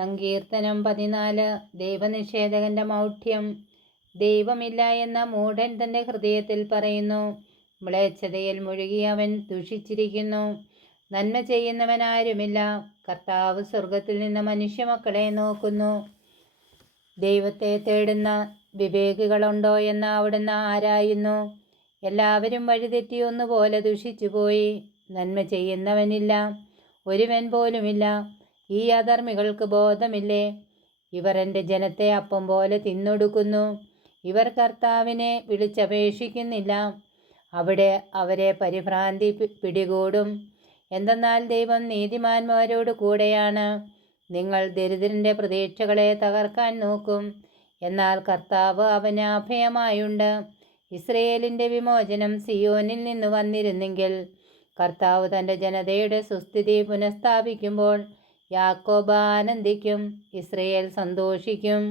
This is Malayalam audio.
സങ്കീർത്തനം 14. ദൈവനിഷേധകന്റെ മൗഢ്യം. ദൈവമില്ല എന്ന മൂഢൻ തൻ്റെ ഹൃദയത്തിൽ പറയുന്നു. മ്ലേച്ഛതയിൽ മുഴുകി അവൻ ദുഷിച്ചിരിക്കുന്നു. നന്മ ചെയ്യുന്നവനാരുമില്ല. കർത്താവ് സ്വർഗത്തിൽ നിന്ന് മനുഷ്യമക്കളെ നോക്കുന്നു. ദൈവത്തെ തേടുന്ന വിവേകികളുണ്ടോ എന്ന് അവിടുന്ന് ആരായുന്നു. എല്ലാവരും വഴിതെറ്റി ഒന്നുപോലെ ദുഷിച്ചുപോയി. നന്മ ചെയ്യുന്നവനില്ല, ഒരുവൻ പോലുമില്ല. ഈ അധർമ്മികൾക്ക് ബോധമില്ലേ? ഇവർ എൻ്റെ ജനത്തെ അപ്പം പോലെ തിന്നൊടുക്കുന്നു. ഇവർ കർത്താവിനെ വിളിച്ചപേക്ഷിക്കുന്നില്ല. അവിടെ അവരെ പരിഭ്രാന്തി പിടികൂടും. എന്തെന്നാൽ ദൈവം നീതിമാന്മാരോട് കൂടെയാണ്. നിങ്ങൾ ദരിദ്രൻ്റെ പ്രതീക്ഷകളെ തകർക്കാൻ നോക്കും, എന്നാൽ കർത്താവ് അവന് അഭയമായുണ്ട്. ഇസ്രയേലിൻ്റെ വിമോചനം സിയോനിൽ നിന്ന് വന്നിരുന്നെങ്കിൽ. കർത്താവ് തൻ്റെ ജനതയുടെ സുസ്ഥിതി പുനഃസ്ഥാപിക്കുമ്പോൾ യാക്കോബ് ആനന്ദിക്കും, ഇസ്രയേൽ സന്തോഷിക്കും.